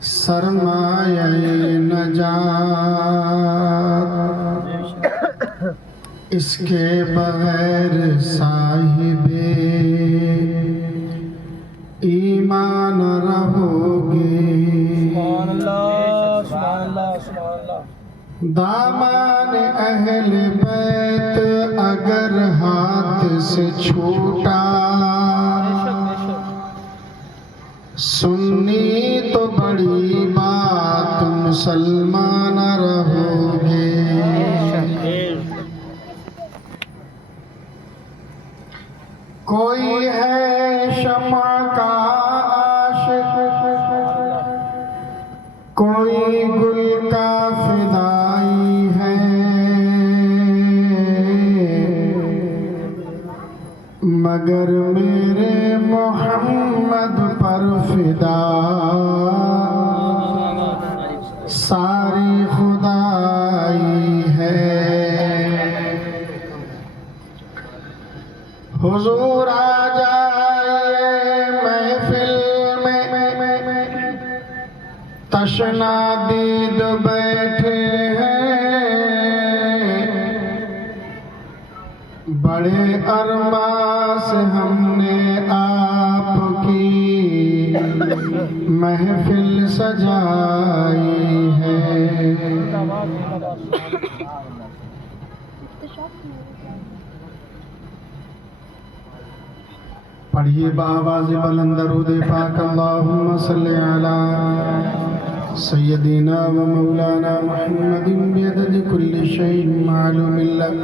سرمایہ نجات اس کے بغیر صاحب ایمان رہو گے۔ دامان اہل بیت اگر ہاتھ سے چھوٹا، سنی تو بڑی بات مسلمان رہو گے۔ کوئی ہے شمع کا عاشق، کوئی گل کا فدائی ہے، مگر میرے محمد پر فدا ساری خدائی ہے۔ حضور آ جائے محفل میں، تشنا دید بیٹھے ہیں، بڑے ارماں سے ہم نے آپ کی محفل سجائی ہے۔ پڑھیے بآواز بلند درود پاک، اللہم صلی علی سیدنا و مولانا محمد بعدد کل شیء معلوم لک،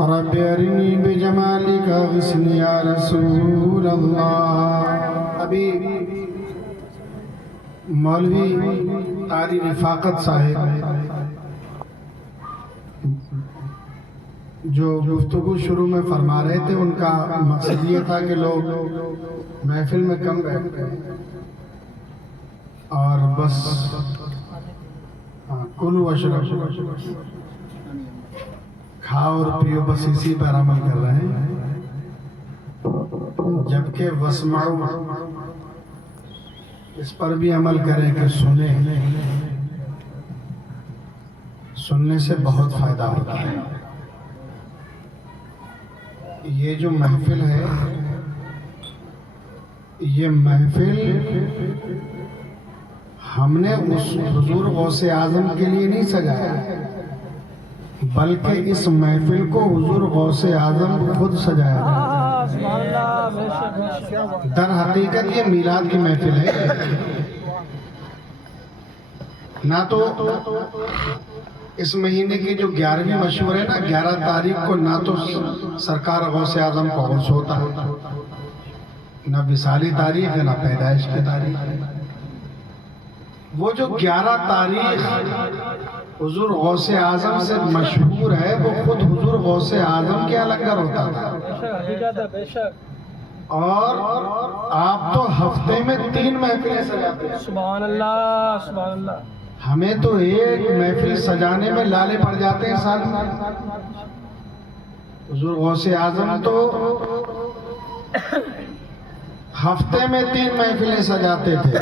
رب ارنی بجمالک اغثنی یا رسول اللہ۔ ابھی مولوی قاری رفاقت صاحب جو گفتگو شروع میں فرما رہے تھے، ان کا مقصد یہ تھا کہ لوگ محفل میں کم بیٹھتے ہیں اور بس کلو واشربوا، کھاؤ اور پیو، بس اسی پر عمل کر رہے ہیں، جبکہ واسمعوا اس پر بھی عمل کریں کہ سننے سے بہت فائدہ ہوتا ہے۔ یہ جو محفل ہے، یہ محفل ہم نے اس حضور غوث اعظم کے لیے نہیں سجایا، بلکہ اس محفل کو حضور غوث اعظم خود سجایا۔ در حقیقت یہ میلاد کی محفل ہے، نہ تو اس مہینے کی جو 11ویں مشہور ہے نا، 11 تاریخ کو نہ تو سرکار غوث اعظم کو عرس ہوتا ہے، نہ وصالی تاریخ ہے، نہ پیدائش کی تاریخ ہے۔ وہ جو 11 تاریخ حضور غوث اعظم سے مشہور ہے، وہ خود حضور غوث اعظم کے لنگر ہوتا تھا، اور آپ تو ہفتے میں 3 محفلیں سجاتے ہیں۔ سبحان اللہ، سبحان اللہ۔ ہمیں تو ایک محفل سجانے میں لالے پڑ جاتے ہیں سال میں۔ حضور غوث اعظم تو ہفتے میں 3 محفلیں سجاتے تھے۔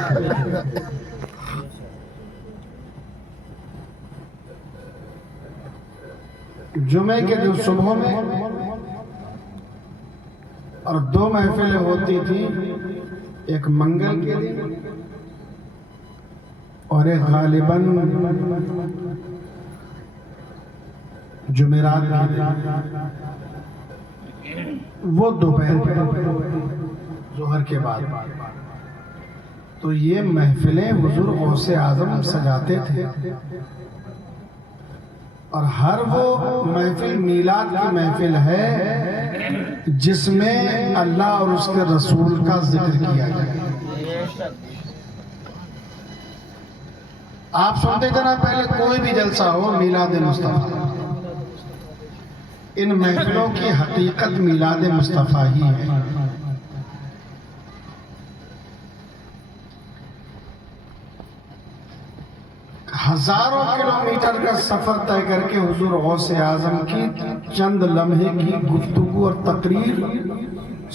جمعے کے دن صبح میں اور 2 محفلیں ہوتی تھی، ایک منگل کے دن اور ایک غالباً جمعرات کے دن، وہ دوپہر کے ظہر کے بعد۔ تو یہ محفلیں حضور غوث اعظم سجاتے تھے، اور ہر وہ محفل میلاد کی محفل ہے جس میں اللہ اور اس کے رسول کا ذکر کیا جائے۔ آپ سنتے تھے نا پہلے کوئی بھی جلسہ ہو، میلاد مصطفیٰ، ان محفلوں کی حقیقت میلاد مصطفیٰ ہی ہے۔ ہزاروں کلومیٹر کا سفر طے کر کے حضور غوث اعظم کی چند لمحے کی گفتگو اور تقریر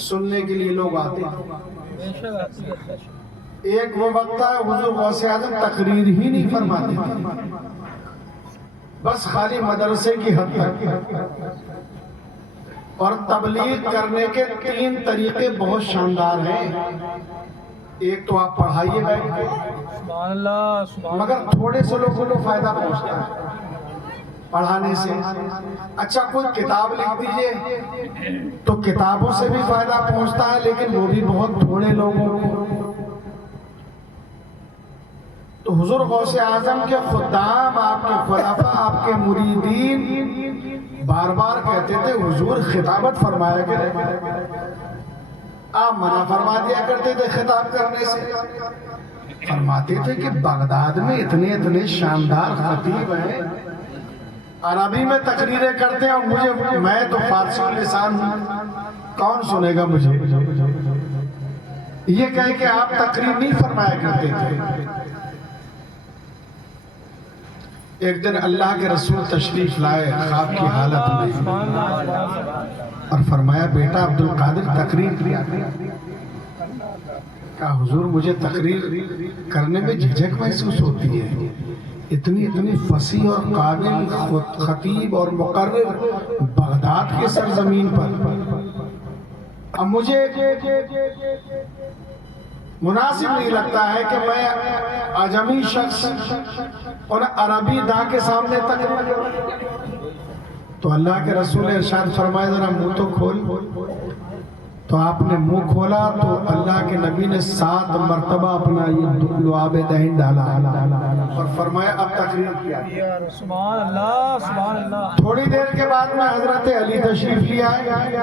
سننے کے لیے لوگ آتے ہیں۔ ایک وہ وقت ہے حضور غوث اعظم تقریر ہی نہیں فرماتے تھے، بس خالی مدرسے کی حد تک، اور تبلیغ کرنے کے 3 طریقے بہت شاندار ہیں۔ ایک تو آپ پڑھائیے بیٹھ کے، سبحان اللہ سبحان مگر تھوڑے سے لوگوں کو فائدہ پہنچتا ہے پڑھانے سے۔ اچھا کوئی کتاب لکھ دیجئے تو کتابوں سے بھی فائدہ پہنچتا ہے، لیکن وہ بھی بہت تھوڑے لوگوں کو۔ تو حضور غوث اعظم کے خدام، آپ کے خلفاء، آپ کے مریدین بار بار کہتے تھے حضور خطابت فرمایا کریں، آپ منع فرما دیا کرتے تھے خطاب کرنے سے۔ فرماتے تھے کہ بغداد میں اتنے شاندار خطیب ہیں، عربی میں تقریریں کرتے ہیں، اور میں تو فارسی لسان ہوں، کون سنے گا مجھے؟ یہ کہے کہ آپ تقریر نہیں فرمایا کرتے تھے۔ ایک دن اللہ کے رسول تشریف لائے خواب کی حالت میں، اور فرمایا بیٹا عبد القادر تقریر کیا۔ کہا حضور مجھے تقریر کرنے میں جھجک محسوس ہوتی ہے، اتنی فصیح اور قابل خطیب اور مقرر بغداد کے سرزمین پر، اب مجھے مناسب نہیں لگتا ہے کہ میں اعجمی شخص اور عربی داں کے سامنے تقریر کروں۔ تو اللہ کے رسول نے ارشاد فرمایا ذرا منہ تو کھول۔ تو آپ نے منہ کھولا تو اللہ کے نبی نے 7 مرتبہ اپنا یہ لعاب دہن ڈالا اور فرمایا اب تقریر کیا۔ سبحان اللہ سبحان اللہ۔ تھوڑی دیر کے بعد میں حضرت علی تشریف لے آئے،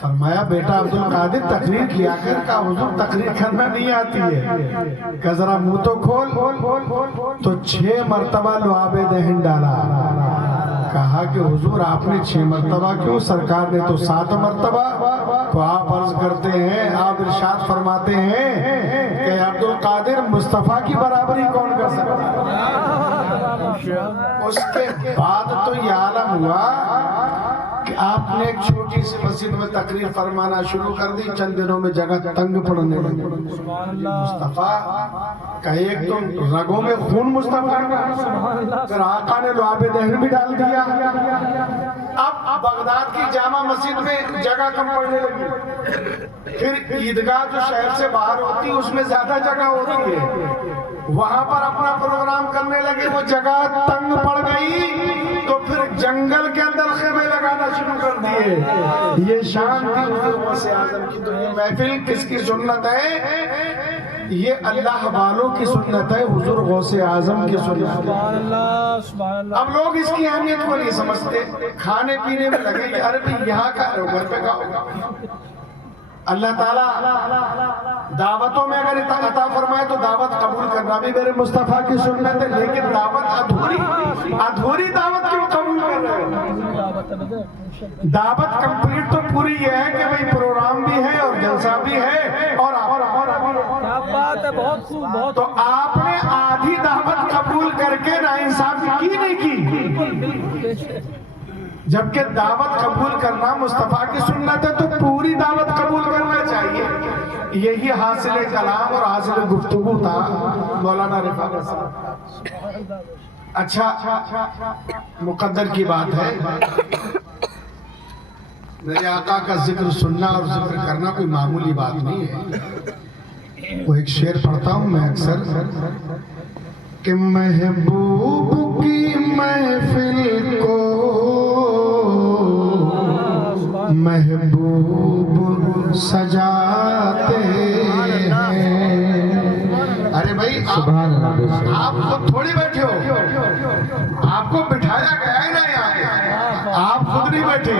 فرمایا بیٹا عبد القادر تقریر کیا کر۔ کہا حضور تقریر کرنا نہیں آتی ہے۔ کہ ذرا منہ تو کھول۔ تو 6 مرتبہ لعاب دہن ڈالا۔ کہا کہ حضور آپ نے 6 مرتبہ کیوں، سرکار نے تو 7 مرتبہ۔ تو آپ عرض کرتے ہیں، آپ ارشاد فرماتے ہیں کہ عبد القادر مصطفیٰ کی برابری کون کر سکتا ہے؟ اس کے بعد تو یہ عالم ہوا کہ آپ نے ایک چھوٹی سی مسجد میں تقریر فرمانا شروع کر دی، چند دنوں میں جگہ تنگ پڑنے لگی۔ مصطفیٰ کا ایک تو رگوں میں خون مصطفیٰ کا، پھر آقا نے لعاب دہن بھی ڈال دیا۔ اب بغداد کی جامع مسجد میں جگہ کم پڑنے لگی، پھر عیدگاہ جو شہر سے باہر ہوتی اس میں زیادہ جگہ ہوتی ہے، وہاں پر اپنا پروگرام کرنے لگے، وہ جگہ تنگ پڑ گئی تو پھر جنگل کے اندر خیمے لگانا شروع کر دیے۔ یہ شان تھی حضور غوث اعظم کی۔ تو یہ محفل کس کی سنت ہے؟ یہ اللہ والوں کی سنت ہے، حضور غوث اعظم کی سنت ہے۔ سبحان اللہ سبحان اللہ۔ اب لوگ اس کی اہمیت کو نہیں سمجھتے، کھانے پینے میں لگے کہ ارے بھی یہاں کا ہے گھر پہ کھاؤ۔ اللہ تعالیٰ دعوتوں میں اگر عطا فرمائے تو دعوت قبول کرنا بھی میرے مصطفیٰ کی سنت ہے، لیکن دعوت ادھوری دعوت کیوں قبول کر رہے ہیں؟ دعوت کمپلیٹ تو پوری یہ ہے کہ بھئی پروگرام بھی ہے اور جلسہ بھی ہے اور کیا بات ہے، بہت خوب بہت۔ تو آپ نے آدھی دعوت قبول کر کے ناانصافی کی نہیں کی، جبکہ دعوت قبول کرنا مصطفیٰ کی سنت ہے تو پوری دعوت قبول کرنا چاہیے۔ یہی حاصل کلام اور حاصل گفتگو تھا مولانا رفاقت صاحب۔ اچھا مقدر کی بات ہے، میرے آقا کا ذکر سننا اور ذکر کرنا کوئی معمولی بات نہیں ہے۔ وہ ایک شعر پڑھتا ہوں میں اکثر کہ محبوب کی محفل کو محبوب سجاتے ہیں۔ ارے بھائی آپ خود تھوڑی بیٹھے ہو، آپ کو بٹھایا گیا ہے نا یہاں، آپ خود نہیں بیٹھے،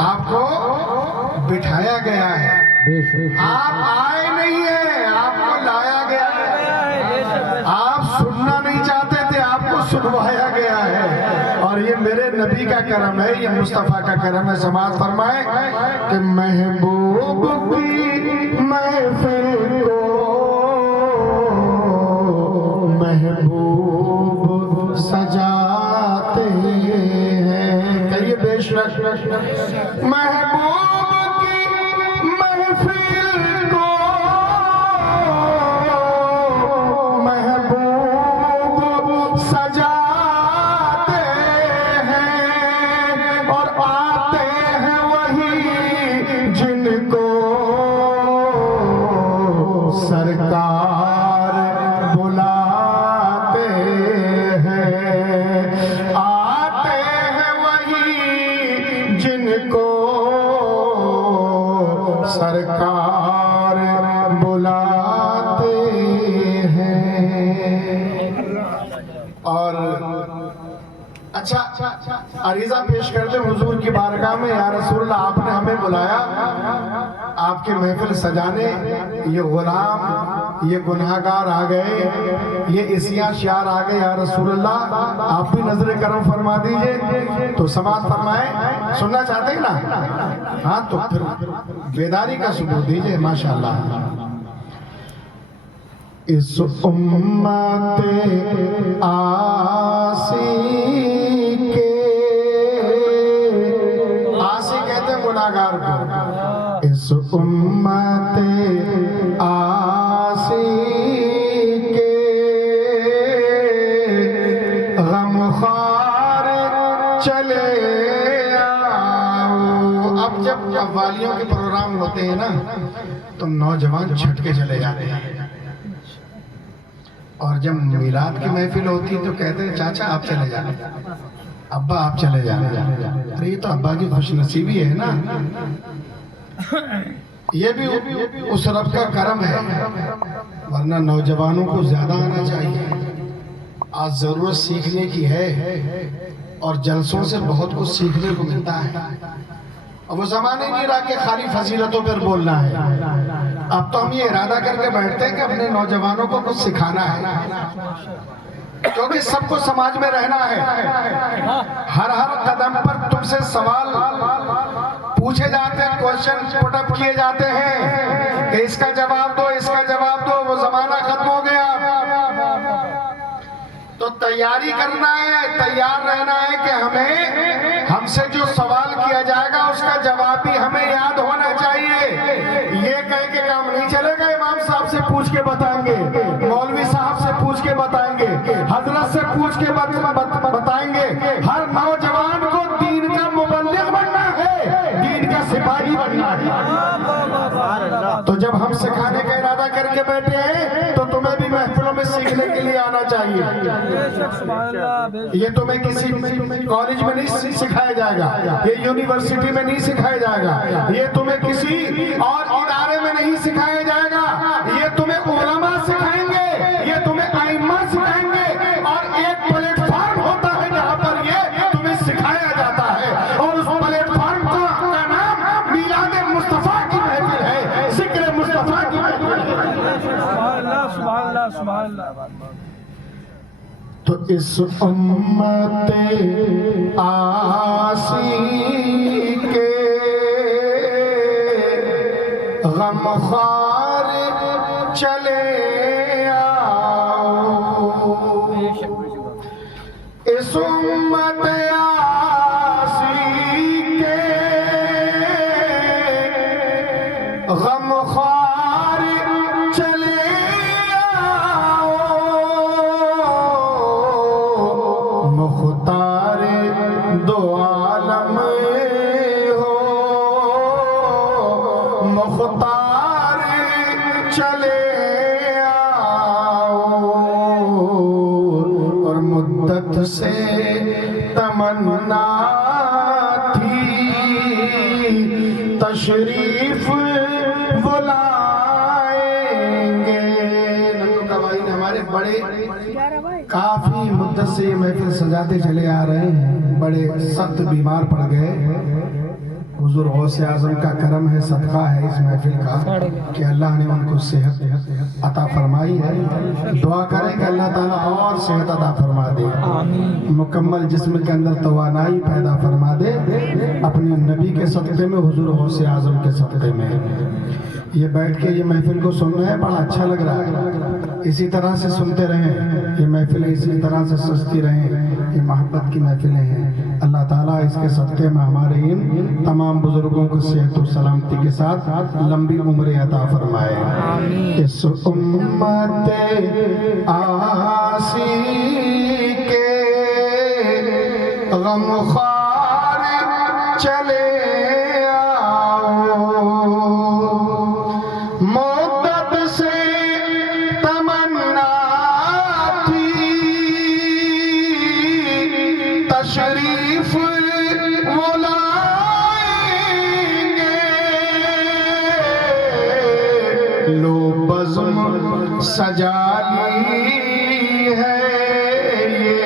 آپ کو بٹھایا گیا ہے، آپ آئے نہیں ہیں، آپ کو لایا گیا ہے۔ آپ سننا نہیں چاہتے تھے، آپ کو سنوایا گیا ہے، اور یہ میرے نبی کا کرم ہے، یہ مصطفیٰ کا کرم ہے۔ سماعت فرمائے کہ محبوب کی محفل کو محبوب سجاتے ہیں۔ کہیے بے شک محبوب کی محفل کو اور اچھا عریضہ پیش کرتے حضور کی بارگاہ میں، یا رسول اللہ آپ نے ہمیں بلایا آپ کے محفل سجانے، یہ غلام یہ گناہگار آ گئے، یہ عصیاں شیار آ گئے، یا رسول اللہ آپ بھی نظر کرم فرما دیجئے۔ تو سماعت فرمائیں، سننا چاہتے ہیں نا؟ ہاں تو پھر بیداری کا ثبوت دیجئے ماشاءاللہ۔ اس امت آسی کے، آسی کہتے ہیں گناہگار کو، اس امت آسی کے غم خوار چلے آؤ۔ اب جب قوالیوں کے پروگرام ہوتے ہیں نا تو نوجوان چھٹ کے چلے جاتے ہیں، اور جب میلاد کی محفل ہوتی تو کہتے ہیں چاچا آپ چلے جانے، ابا آپ چلے جانے۔ ارے یہ تو ابا کی خوش نصیبی ہے نا، یہ بھی اس رب کا کرم ہے، ورنہ نوجوانوں کو زیادہ آنا چاہیے۔ آج ضرورت سیکھنے کی ہے، اور جلسوں سے بہت کچھ سیکھنے کو ملتا ہے۔ اب وہ زمانہ نہیں رہا کہ خالی فضیلتوں پر بولنا ہے، اب تو ہم یہ ارادہ کر کے بیٹھتے ہیں کہ اپنے نوجوانوں کو کچھ سکھانا ہے، کیونکہ سب کو سماج میں رہنا ہے۔ ہر قدم پر تم سے سوال پوچھے جاتے ہیں، کوشچن پٹ اپ کیے جاتے ہیں کہ اس کا جواب دو، اس کا جواب دو۔ وہ زمانہ ختم ہو گیا، تو تیاری کرنا ہے، تیار رہنا ہے کہ ہم سے جو سوال کیا جائے گا اس کا جواب بھی ہمیں یاد ہونا چاہیے۔ یہ کہہ کے کام نہیں چلے گا، امام صاحب سے پوچھ کے بتائیں گے، مولوی صاحب سے پوچھ کے بتائیں گے، حضرت سے پوچھ کے بتائیں گے۔ ہر نوجوان کو دین کا مبلغ بننا ہے، دین کا سپاہی بننا ہے۔ تو جب ہم سکھانے کا ارادہ کر کے بیٹھے ہیں تو تمہیں بھی محفلوں میں سیکھنے کے لیے آنا چاہیے۔ یہ تمہیں کسی کالج میں نہیں سکھایا جائے گا، یہ یونیورسٹی میں نہیں سکھایا جائے گا، یہ تمہیں کسی اور ادارے میں نہیں سکھایا جائے گا، یہ تمہیں علماء سکھائیں گے، یہ تمہیں ائمہ سکھائیں گے، اور ایک پلیٹ فارم ہوتا ہے جہاں پر یہ تمہیں سکھایا جاتا ہے، اور اس پلیٹ فارم کا نام میلاد مصطفیٰ کی محفل ہے، ذکر مصطفیٰ کی محفل ہے۔ سبحان اللہ۔ تو اس امت آسی کے غم خوار چلے آؤ، اس امت آسی کے غم خوار چلے آؤ، مختار دو عالم ہو، مختار چلے آؤ، اور مدت سے تمنا تھی تشریف بلائیں گے۔ ننو قوائن ہمارے بڑے کافی مدت سے یہ محفل سجاتے چلے آ رہے ہیں، بڑے سخت بیمار پڑ گئے۔ حضور غوث اعظم کا کرم ہے، صدقہ ہے اس محفل کا کہ اللہ نے ان کو صحت عطا فرمائی ہے۔ دعا کریں کہ اللہ تعالیٰ اور صحت عطا فرما دے، مکمل جسم کے اندر توانائی پیدا فرما دے، اپنے نبی کے صدقے میں، حضور غوث اعظم کے صدقے میں۔ یہ بیٹھ کے یہ محفل کو سن رہے ہیں، بڑا اچھا لگ رہا ہے۔ اسی طرح سے سنتے رہیں، یہ محفلیں اسی طرح سے سجتی رہیں، یہ محبت کی محفلیں ہیں۔ اللہ تعالیٰ اس کے صدقے میں ہمارے ان تمام بزرگوں کو صحت و سلامتی کے ساتھ لمبی عمر عطا فرمائے۔ اس امت آسی کے غم خوار چلے آؤ، مدت سے تمنا تھی تشریف بلائیں گے، لو بزم سجا لی ہے یہ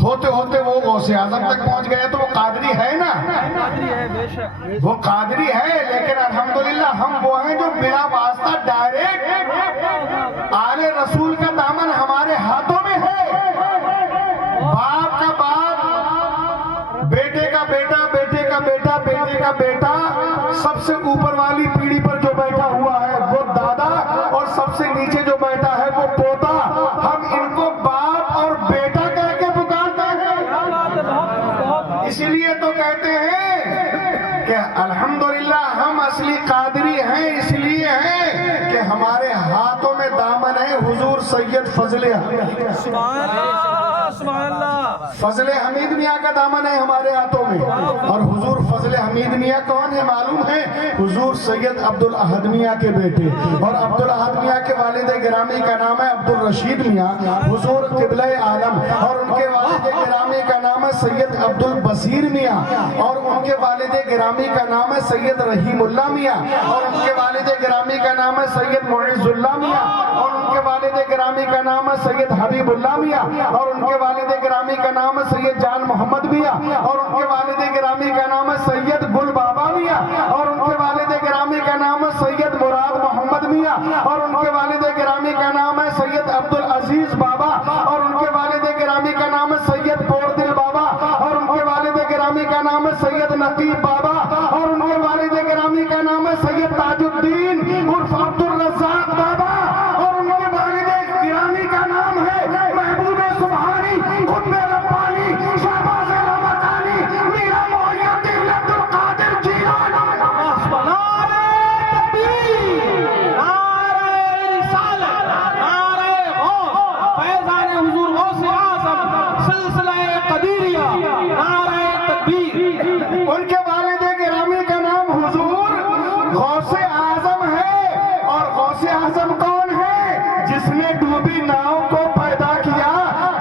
ہوتے ہوتے وہ غوث اعظم تک پہنچ گئے تو وہ قادری ہے نا، وہ قادری ہے، لیکن الحمدللہ ہم وہ ہیں جو بلا واسطہ ڈائریکٹ آل رسول کا دامن ہمارے ہاتھوں میں ہے۔ باپ کا باپ، بیٹے کا بیٹا، بیٹے کا بیٹا، بیٹے کا بیٹا، سب سے اوپر والی پیڑھی پر جو بیٹھا ہوا ہے وہ دادا، اور سب سے نیچے جو بیٹھا ہے وہ پوتا۔ ہم ان کو باپ اور بیٹا کہہ کے پکارتے ہیں۔ اسی لیے تو کہتے ہیں کہ الحمدللہ ہم اصلی قادری ہیں، اس لیے ہیں کہ ہمارے ہاتھوں میں دامن ہے حضور سید فضل فضل حمید میاں کا دامن ہے ہمارے ہاتھوں میں۔ اور حضور فضل حمید میاں کون ہے معلوم ہے؟ حضور سید عبدالاحد میاں کے بیٹے، اور عبدالاحد میاں کے والد گرامی کا نام ہے عبدالرشید میاں، حضور قبلہ عالم، اور ان کے والد گرامی کا نام ہے سید عبدالبصیر میاں، اور ان کے والد گرامی کا نام ہے سید رحیم اللہ میاں، اور ان کے والد گرامی کا نام ہے سید معز اللہ میاں، اور ان کے والد گرامی کا نام ہے سید حبیب اللہ میاں، اور ان کے والد گرامی کا نام ہے سید جان محمد میاں، اور ان کے والد گرامی کا نام ہے سید گل بابا میاں، اور ان کے والد گرامی کا نام ہے سید مراد محمد میاں، اور ان کے والد گرامی کا نام ہے سید عبدالعزیز بابا، اور ان کے والد گرامی کا نام ہے سید پوردل بابا، اور ان کے والد گرامی کا نام ہے سید نقیب بابا، اور ان کے والد گرامی کا نام ہے سید تاج الدین عرف عبدالرزاق بابا، اور ان کے والد گرامی کا نام ہے محبوب سبحانی قطب ربانی شہباز لامکانی میرا محی الدین عبدالقادر جیلانی۔ نعرہ تکبیر، نعرہ رسالت، نعرہ غوث، فیضان حضور غوث اعظم، سلسلہ قدیریہ، نعرہ تکبیر۔ ان کے والد گرامی کا نام حضور غوث اعظم ہے، اور غوث اعظم کون ہے؟ جس نے ڈوبی ناؤ کو پیدا کیا،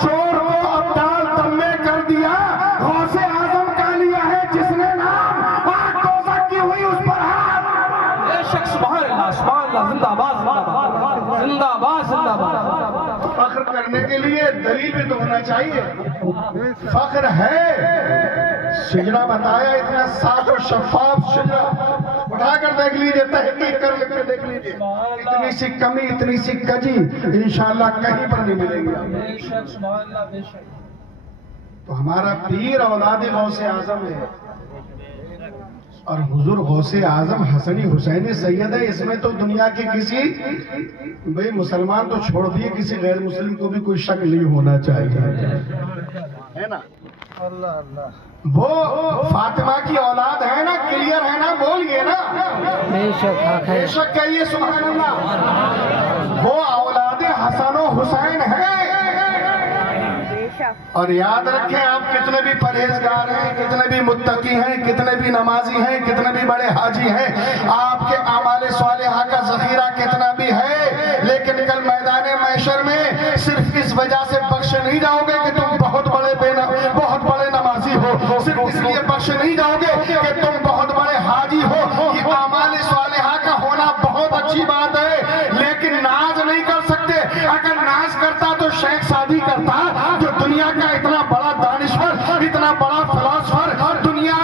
چور کو ابدال تم میں کر دیا۔ غوث اعظم کا لیا ہے جس نے نام، آگ دوزخ کی ہوئی اس پر ہاتھ۔ بے شک، سبحان اللہ، سبحان اللہ، زندہ آباد، زندہ آباد، زندہ آباد، زندہ آباد۔ فخر کرنے کے لیے دلیل بھی تو ہونا چاہیے۔ فخر ہے، شجرہ بتایا اتنا صاف و شفاف شجرہ، اٹھا کر دیکھ لیجئے، تحقیق کر کے دیکھ لیجئے، اتنی سی کمی، اتنی سی کجی انشاءاللہ کہیں پر نہیں ملے گی۔ بے شک، سبحان اللہ، بے شک۔ تو ہمارا پیر اولاد غوث اعظم ہے، اور حضور غوث اعظم حسنی حسینی سید ہے۔ اس میں تو دنیا کے کسی بھئی مسلمان تو چھوڑ دیے، کسی غیر مسلم کو بھی کوئی شک نہیں ہونا چاہیے، ہے نا؟ وہ فاطمہ کی اولاد ہے نا، کلیئر ہے نا، بولیے نا، بے شک کہیے سبحان اللہ۔ وہ اولاد حسن و حسین ہے۔ اور یاد رکھیں، آپ کتنے بھی پرہیزگار ہیں، کتنے بھی متقی ہیں، کتنے بھی نمازی ہیں، کتنے بھی بڑے حاجی ہیں، آپ کے اعمال صالحہ کا ذخیرہ کتنا بھی ہے، لیکن کل میدان محشر میں صرف اس وجہ سے بخشے نہیں جاؤ گے کہ تم بہت بڑے نمازی ہو، صرف اس لیے بخشے نہیں جاؤ گے کہ تم بہت بڑے حاجی ہو۔ یہ اعمال صالحہ کا ہونا بہت اچھی بات ہے، لیکن ناز نہیں کر سکتے۔ اگر ناز کرتا تو شیخ سعدی کرتا، جو دنیا کا اتنا بڑا دانشور، اتنا بڑا فلاسفر، دنیا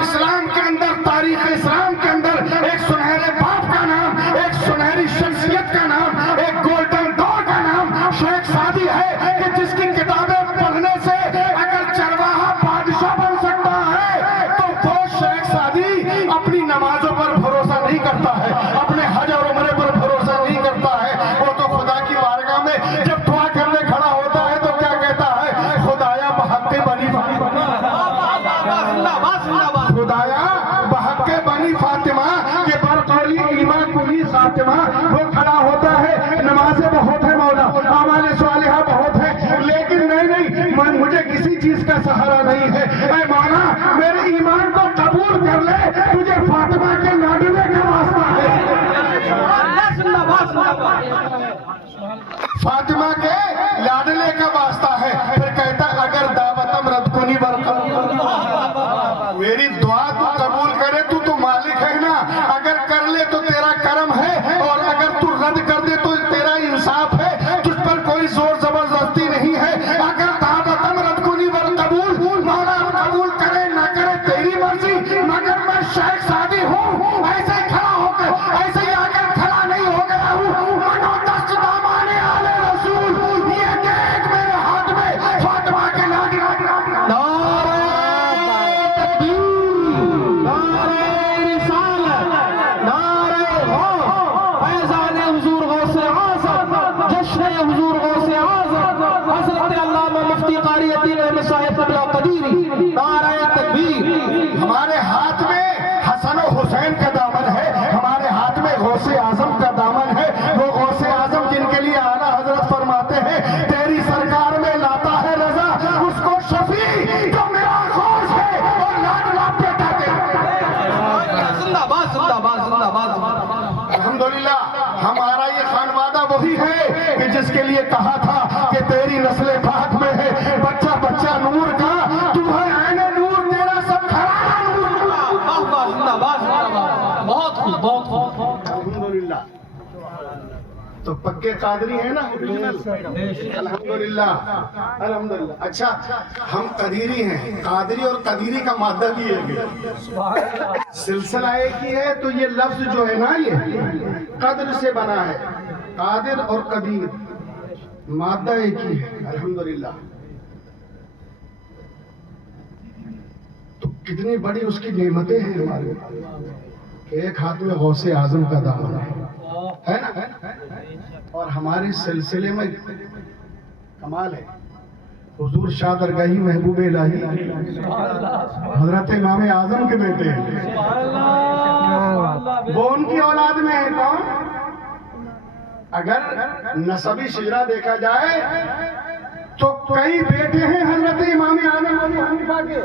اسلام کے اندر، تاریخ اسلام کے اندر ایک سنہرے باپ کا نام، ایک سنہری شخصیت کا نام، ایک گولڈن دور کا نام شیخ سعدی ہے، کہ جس کی کتابیں پڑھنے سے اگر چرواہا بادشاہ بن سکتا ہے، تو وہ شیخ سعدی اپنی نمازوں پر بھروسہ نہیں کرتا ہے، اپنے حج اور عمرے پر بھروسہ نہیں کرتا ہے، وہ تو خدا کی بارگاہ میں جب دعا کرنے کھڑا ہوتا زندہ باد زندہ باد الحمدللہ ہمارا یہ خانوادہ وہی ہے کہ جس کے لیے کہا تھا کہ تیری نسل پاک میں ہے بچہ بچہ نور کا، تمہیں عین نور تیرا سب گھرانہ نور کا۔ واہ واہ زندہ باد زندہ باد، بہت خوب بہت خوب۔ الحمدللہ تو پکے قادری ہیں نا اوریجنل؟ الحمدللہ الحمدللہ۔ اچھا ہم قدیری ہیں، قادری اور قدیری کا مادہ بھی ایک ہے، سلسلہ ایک ہی ہے، تو یہ لفظ جو ہے نا یہ قدر سے بنا ہے، قادر اور قدیر مادہ ایک ہی ہے الحمدللہ۔ تو کتنی بڑی اس کی نعمتیں ہیں ہمارے، ایک ہاتھ میں غوث اعظم کا دامن ہے نا، اور ہمارے سلسلے میں کمال ہے، حضور شاہ درگاہی محبوب الہی حضرت امام اعظم کے بیٹے ہیں، وہ ان کی اولاد میں ہے کون؟ اگر نسبی شجرہ دیکھا جائے تو کئی بیٹے ہیں حضرت امام اعظم ابو حنیفہ کے،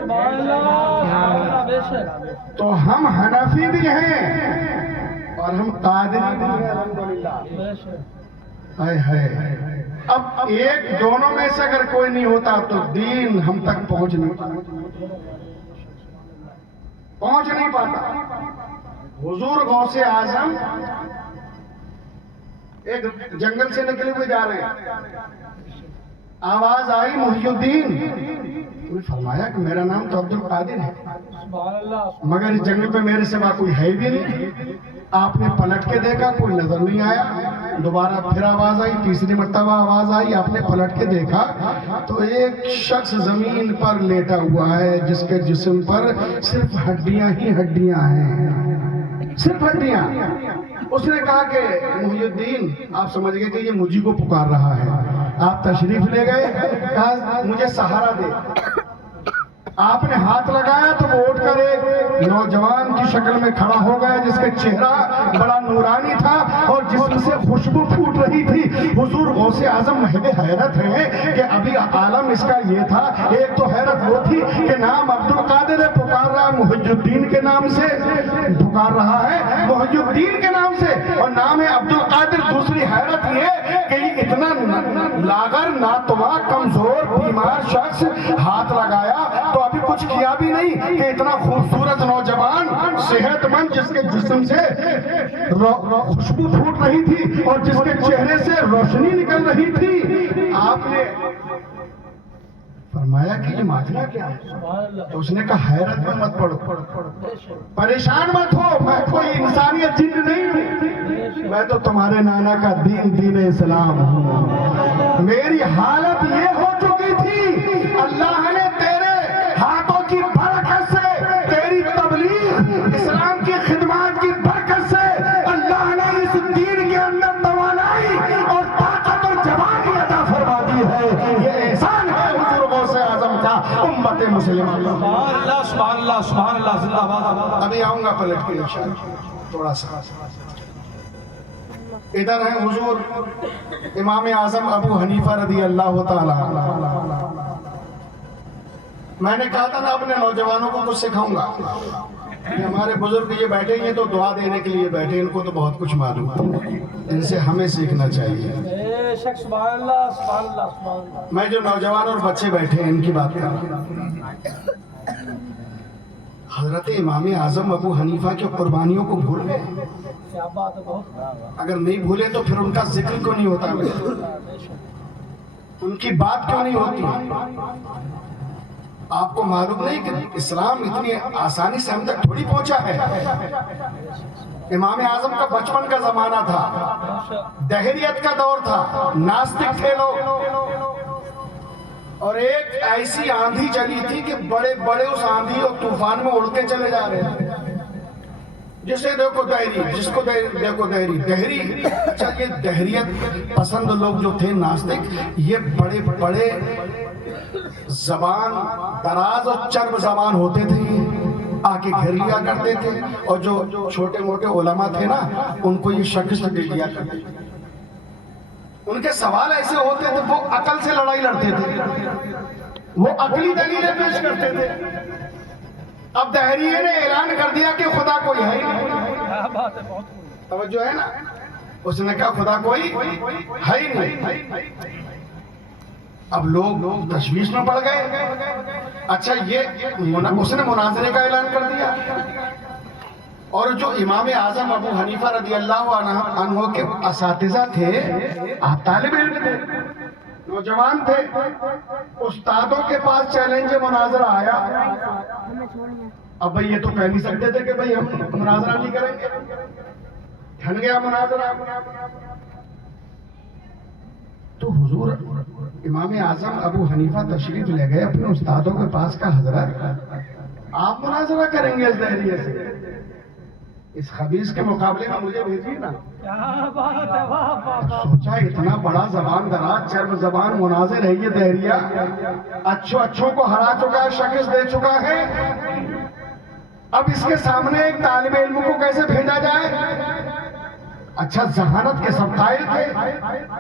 تو ہم حنفی بھی ہیں اور ہم قادری بھی ہیں الحمدللہ۔ ہائے ہائے، اب ایک دونوں میں سے اگر کوئی نہیں ہوتا تو دین ہم تک پہنچ نہیں پاتا۔ حضور غوث اعظم ایک جنگل سے نکلے ہوئے جا رہے ہیں، آواز آئی محی الدین، انہوں نے فرمایا کہ میرا نام تو عبد القادر ہے، مگر اس جنگل میں میرے سوا کوئی ہے بھی نہیں۔ آپ نے پلٹ کے دیکھا، کوئی نظر نہیں آیا، دوبارہ پھر آواز آئی، تیسری مرتبہ آواز آئی، آپ نے پلٹ کے دیکھا تو ایک شخص زمین پر لیٹا ہوا ہے جس کے جسم پر صرف ہڈیاں ہی ہڈیاں ہیں، صرف ہڈیاں۔ اس نے کہا کہ محی الدین، آپ سمجھ گئے کہ یہ مجھے کو پکار رہا ہے، آپ تشریف لے گئے، کہا مجھے سہارا دے۔ آپ نے ہاتھ لگایا تو وہ اٹھ کر ایک نوجوان کی شکل میں کھڑا ہو گیا جس کا چہرہ بڑا نورانی تھا اور جسم سے خوشبو پھوٹ رہی تھی۔ حضور غوث اعظم محب حیرت ہیں کہ ابھی عالم اس کا یہ تھا، ایک تو حیرت وہ تھی کہ نام عبد القادر ہے، پکار رہا ہے محی الدین کے نام سے، پکار رہا ہے محی الدین کے نام سے، اور نام ہے عبد القادر۔ دوسری حیرت یہ کہ یہ اتنا لاغر ناتواں کمزور بیمار شخص ہاتھ لگایا تو ابھی کچھ کیا بھی نہیں کہ اتنا خوبصورت نوجوان صحت مند جس کے جسم سے خوشبو پھوٹ رہی تھی اور جس کے چہرے سے روشنی نکل رہی تھی، آپ نے فرمایا کہ یہ ماجرا کیا ہے؟ تو اس نے کہا حیرت میں مت پڑو، پریشان مت ہو، میں کوئی انسانیت جن نہیں ہوں، میں تو تمہارے نانا کا دین اسلام ہوں۔ میری حالت یہ ہو چکی تھی، اللہ نے تیرے ہاتھوں کی برکت سے، تیری تبلیغ اسلام کی خدمات کی برکت سے اللہ نے اس دین کے اندر توانائی اور طاقت اور جوانی عطا فرما دی ہے۔ یہ احسان ہے حضور غوث اعظم کا امت مسلمہ۔ سبحان اللہ سبحان اللہ سبحان اللہ زندہ باد۔ ابھی آؤں گا پلٹ کے انشاءاللہ تھوڑا سا۔ ادھر ہے حضور امام اعظم ابو حنیفہ رضی اللہ تعالی۔ میں نے کہا تھا نا اپنے نوجوانوں کو کچھ سکھاؤں گا، کہ ہمارے بزرگ یہ بیٹھے ہیں تو دعا دینے کے لیے بیٹھے، ان کو تو بہت کچھ معلوم ہے، ان سے ہمیں سیکھنا چاہیے۔ سبحان اللہ سبحان اللہ سبحان اللہ۔ میں جو نوجوان اور بچے بیٹھے ہیں ان کی بات کر رہا ہوں۔ حضرت امام اعظم ابو حنیفہ کی قربانیوں کو بھول گئے؟ اگر نہیں بھولے تو پھر ان کا ذکر کیوں نہیں ہوتا، ان کی بات کیوں نہیں ہوتی؟ آپ کو معلوم نہیں کہ اسلام اتنی آسانی سے ہم تک تھوڑی پہنچا ہے۔ امام اعظم کا بچپن کا زمانہ تھا، دہریت کا دور تھا، ناستک تھے لوگ، اور ایک ایسی آندھی چلی تھی کہ بڑے بڑے اس آندھی اور طوفان میں اڑ کے چلے جا رہے ہیں، جسے دیکھو دہری، جس کو دیکھو دہری دہری۔ اچھا یہ دہریت پسند لوگ جو تھے ناستک، یہ بڑے بڑے زبان دراز اور چرب زبان ہوتے تھے، آ کے گھر لیا کرتے تھے، اور جو چھوٹے موٹے علماء تھے نا ان کو یہ شکست دے دیا کرتے تھے۔ ان کے سوال ایسے ہوتے تھے، وہ عقل سے لڑائی لڑتے تھے، وہ عقلی دلیلیں پیش کرتے تھے۔ اب دہریے نے اعلان کر دیا کہ خدا کوئی ہے ہی نہیں، بات ہے، بہت توجہ ہے نا؟ اس نے کہا خدا کوئی ہے ہی نہیں۔ اب لوگ تشویش میں پڑ گئے۔ اچھا یہ اس نے مناظرے کا اعلان کر دیا، اور جو امام اعظم ابو حنیفہ رضی اللہ عنہ کے اساتذہ تھے، آپ طالب علم تھے، نوجوان تھے، استادوں کے پاس چیلنج مناظرہ آیا۔ اب بھئی یہ تو کہہ نہیں سکتے تھے کہ بھئی ہم مناظرہ نہیں کریں گے، ٹھن گیا مناظرہ۔ تو حضور امام اعظم ابو حنیفہ تشریف لے گئے اپنے استادوں کے پاس، کا حضرت آپ مناظرہ کریں گے اس دہریے سے، اس خبیث کے مقابلے میں مجھے بھیجیے نا۔ کیا بات ہے، واہ واہ واہ۔ سوچا اتنا بڑا زبان دراز چرب زبان مناظر ہے یہ دہریہ، اچھوں کو ہرا چکا ہے، شکست دے چکا ہے، اب اس کے سامنے ایک طالب علم کو کیسے بھیجا جائے؟ اچھا ذہانت کے سب قائل تھے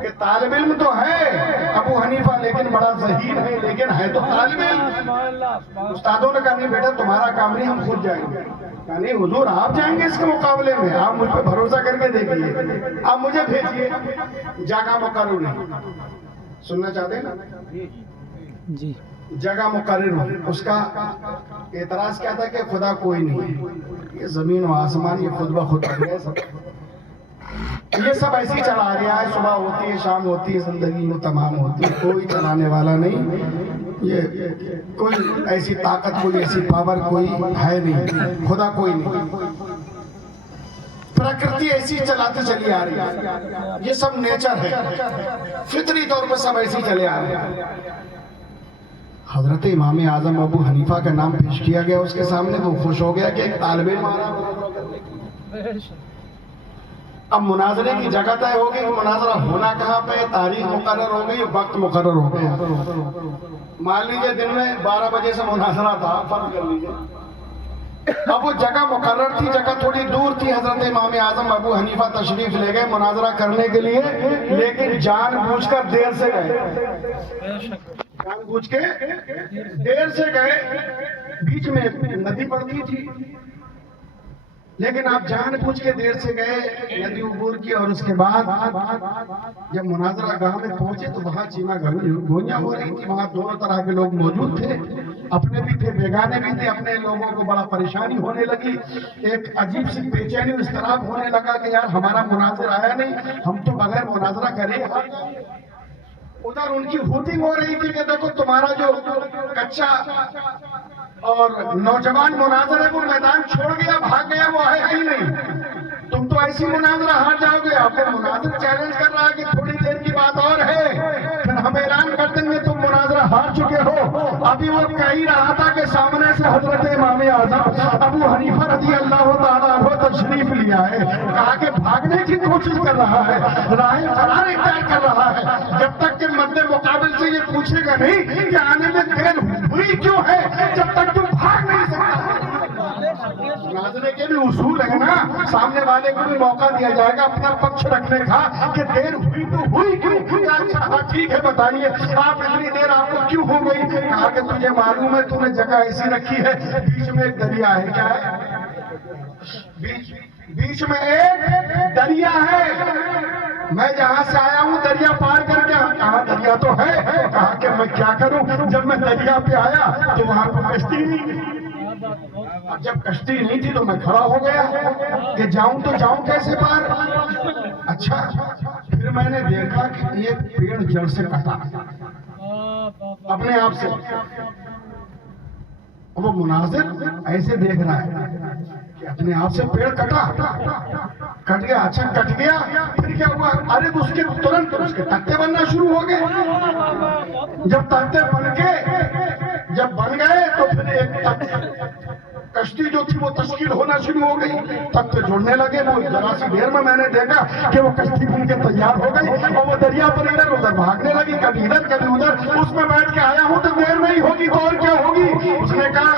کہ طالب علم تو ہے ابو حنیفہ، لیکن بڑا ذہین ہے، لیکن ہے تو طالب علم۔ استادوں نے کہا نہیں بیٹا تمہارا کام نہیں، ہم خود جائیں گے۔ کہا نہیں حضور آپ جائیں گے اس کے مقابلے میں، آپ مجھ پہ بھروسہ کر کے دیکھیے، آپ مجھے بھیجیے۔ جگہ مقرر نہیں، سننا چاہتے ہیں نا؟ جی جگہ مقرر ہو۔ اس کا اعتراض کیا تھا کہ خدا کوئی نہیں، یہ زمین و آسمان یہ خود بخود ہے، یہ سب ایسی چلا رہا ہے، صبح ہوتی ہے شام ہوتی ہے زندگی میں تمام ہوتی ہے، کوئی چلانے والا نہیں، یہ کوئی ایسی طاقت کوئی ایسی پاور کوئی ہے نہیں، خدا کوئی نہیں، پرکرتی ایسی چلاتے چلی آ رہی ہے، یہ سب نیچر ہے، فطری طور پر سب ایسی چلے آ رہے ہیں۔ حضرت امام اعظم ابو حنیفہ کا نام پیش کیا گیا اس کے سامنے، وہ خوش ہو گیا کہ ایک طالب علم آ رہا۔ اب مناظرے کی جگہ طے ہو گئی، مناظرہ ہونا کہاں پہ، تاریخ مقرر ہو گئی، وقت مقرر ہو گیا۔ مان لیجئے دن میں 12 بجے سے مناظرہ تھا، فرض کر لیجئے، اب وہ جگہ مقرر تھی، جگہ تھوڑی دور تھی، حضرت امام اعظم ابو حنیفہ تشریف لے گئے مناظرہ کرنے کے لیے، لیکن جان بوجھ کر دیر سے گئے، جان بوجھ کے دیر سے گئے، بیچ میں ندی پڑتی تھی، لیکن آپ جان بوجھ کے دیر سے گئے، ندی عبور کی، اور اس کے بعد جب مناظرہ گاہ میں پہنچے تو وہاں چیما گوئیاں ہو رہی تھی، وہاں دونوں طرح کے لوگ موجود تھے، اپنے بھی تھے بیگانے بھی تھے، اپنے لوگوں کو بڑا پریشانی ہونے لگی، ایک عجیب سی بے چینی و اضطراب ہونے لگا کہ یار ہمارا مناظر آیا نہیں، ہم تو بغیر مناظرہ کرے۔ ادھر ان کی ہوٹنگ ہو رہی تھی کہ دیکھو تمہارا جو کچا اور نوجوان مناظر ہے وہ میدان چھوڑ گیا، بھاگ گیا، وہ آیا ہی نہیں، تم تو ایسی مناظرہ ہار جاؤ گے۔ آپ کو مناظر چیلنج کر رہا ہے کہ تھوڑی دیر کی بات اور ہے، پھر ہم اعلان کر دیں گے تم مناظرہ ہار چکے ہو۔ ابھی وہ کہہ ہی رہا تھا کہ سامنے سے حضرت امام اعظم ابو حنیفہ رضی اللہ تعالیٰ عنہ تشریف لیا ہے، کہا کہ بھاگنے کی کوشش کر رہا ہے، راہ فرار اختیار کر رہا ہے، جب تک کہ مد مقابل سے یہ پوچھے گا نہیں کہ آنے میں دیر ہوئی کیوں ہے، جب تک تم بھاگ نہیں سکتا۔ مناظرے کے بھی اصول ہے نا، سامنے والے کو بھی موقع دیا جائے گا اپنا پکش رکھنے کا کہ دیر ہوئی تو ہوئی کیوں؟ اچھا ٹھیک ہے بتائیے آپ اتنی دیر آپ کو کیوں ہو گئی؟ کہا کہ تجھے معلوم ہے تم نے جگہ ایسی رکھی ہے، بیچ میں ایک دریا ہے، کیا ہے؟ بیچ میں ایک دریا ہے، میں جہاں سے آیا ہوں دریا پار کر کے، کہا دریا تو ہے، کہا کہ میں کیا کروں، جب میں دریا پہ آیا تو وہاں کو کشتی نہیں تھی، اب جب کشتی نہیں تھی تو میں کھڑا ہو گیا کہ جاؤں تو جاؤں کیسے پار۔ اچھا پھر میں نے دیکھا کہ یہ پیڑ جڑ سے کٹا اپنے آپ سے، وہ مناظر ایسے دیکھ رہا ہے کہ اپنے آپ سے پیڑ کٹ گیا۔ اچھا کٹ گیا پھر کیا ہوا؟ ارے تو اس کے ترنت اس کے تختے بننا شروع ہو گئے، جب تختے بن گئے تو پھر ایک کشتی جو تھی وہ تشکیل ہونا شروع ہو گئی، تختے جڑنے لگے، وہ ذرا سی دیر میں نے دیکھا کہ وہ کشتی بن کے تیار ہو گئی، اور وہ دریا پر ادھر ادھر بھاگنے لگی، کبھی ادھر کبھی ادھر، اس میں بیٹھ کے آیا ہوں تو دیر نہیں ہوگی تو اور کیا ہوگی؟ اس نے کہا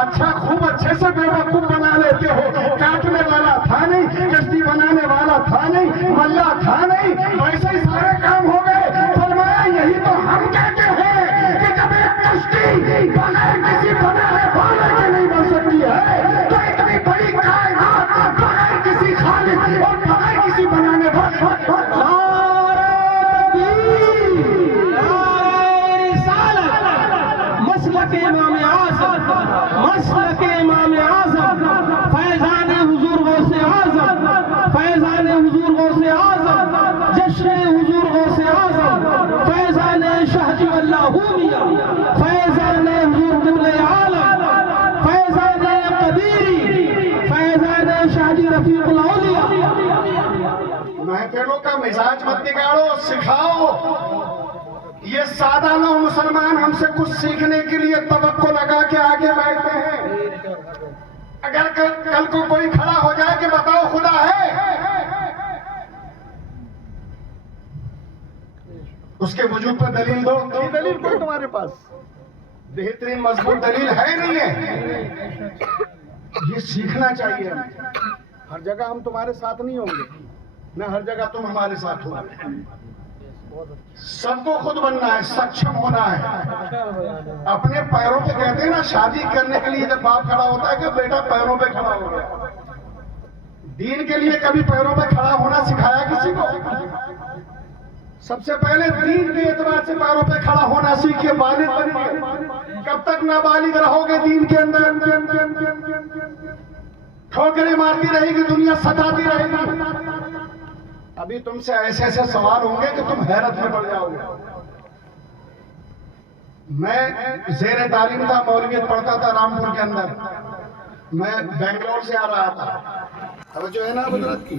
اچھا خوب اچھے سے بیوقوف بنا لیتے ہو، کاٹنے والا تھا نہیں، کشتی بنانے والا تھا نہیں، ملا تھا نہیں، ویسے ہی سارے کام ہو گئے۔ فرمایا یہی تو ہم کہتے ہیں کہ جب ایک کشتی بغیر کسی بنانے والے کے نہیں بن سکتی ہے تو اتنی بڑی کائنات بغیر اور بغیر کسی بنانے مسلک امام اعظم، مسلک امام اعظم، فیضان حضور غوث اعظم، فیضان حضور غوث اعظم، جشن حضور غوث اعظم، فیضان شاہ جی اللہ میاں، فیضان حضور قبلہ عالم، فیضان قدیری، فیضان شاہ جی رفیق الاولیاء۔ محفلوں کا مزاج مت بگاڑو، سکھاؤ۔ یہ سادہ لوگ مسلمان ہم سے کچھ سیکھنے کے لیے توقع لگا کے آگے بیٹھتے ہیں۔ اگر کل کو کوئی کھڑا ہو جائے کہ بتاؤ خدا ہے، اس کے وجود پر دلیل دو۔ دلیل کوئی تمہارے پاس بہترین مضبوط دلیل ہے نہیں ہے۔ یہ سیکھنا چاہیے۔ ہر جگہ ہم تمہارے ساتھ نہیں ہوں گے، نہ ہر جگہ تم ہمارے ساتھ ہو۔ سب کو خود بننا ہے، سکشم ہونا ہے، اپنے پیروں پہ۔ کہتے ہیں نا شادی کرنے کے لیے جب باپ کھڑا ہوتا ہے کہ بیٹا پیروں پہ کھڑا ہو گیا۔ دین کے لیے کبھی پیروں پہ کھڑا ہونا سکھایا کسی کو؟ سب سے پہلے دین کے اعتبار سے پیروں پہ کھڑا ہونا سیکھیے، بالغ بنیے۔ کب تک نابالغ رہو گے دین کے اندر؟ ٹھوکریں مارتی رہے گی دنیا، ستاتی رہے گی۔ ابھی تم سے ایسے ایسے سوال ہوں گے کہ تم حیرت میں پڑ جاؤ گے۔ میں زیر تعلیم تھا، مولویت پڑھتا تھا رامپور کے اندر۔ میں بنگلور سے آ رہا تھا، توجہ ہے نا حضرت کی؟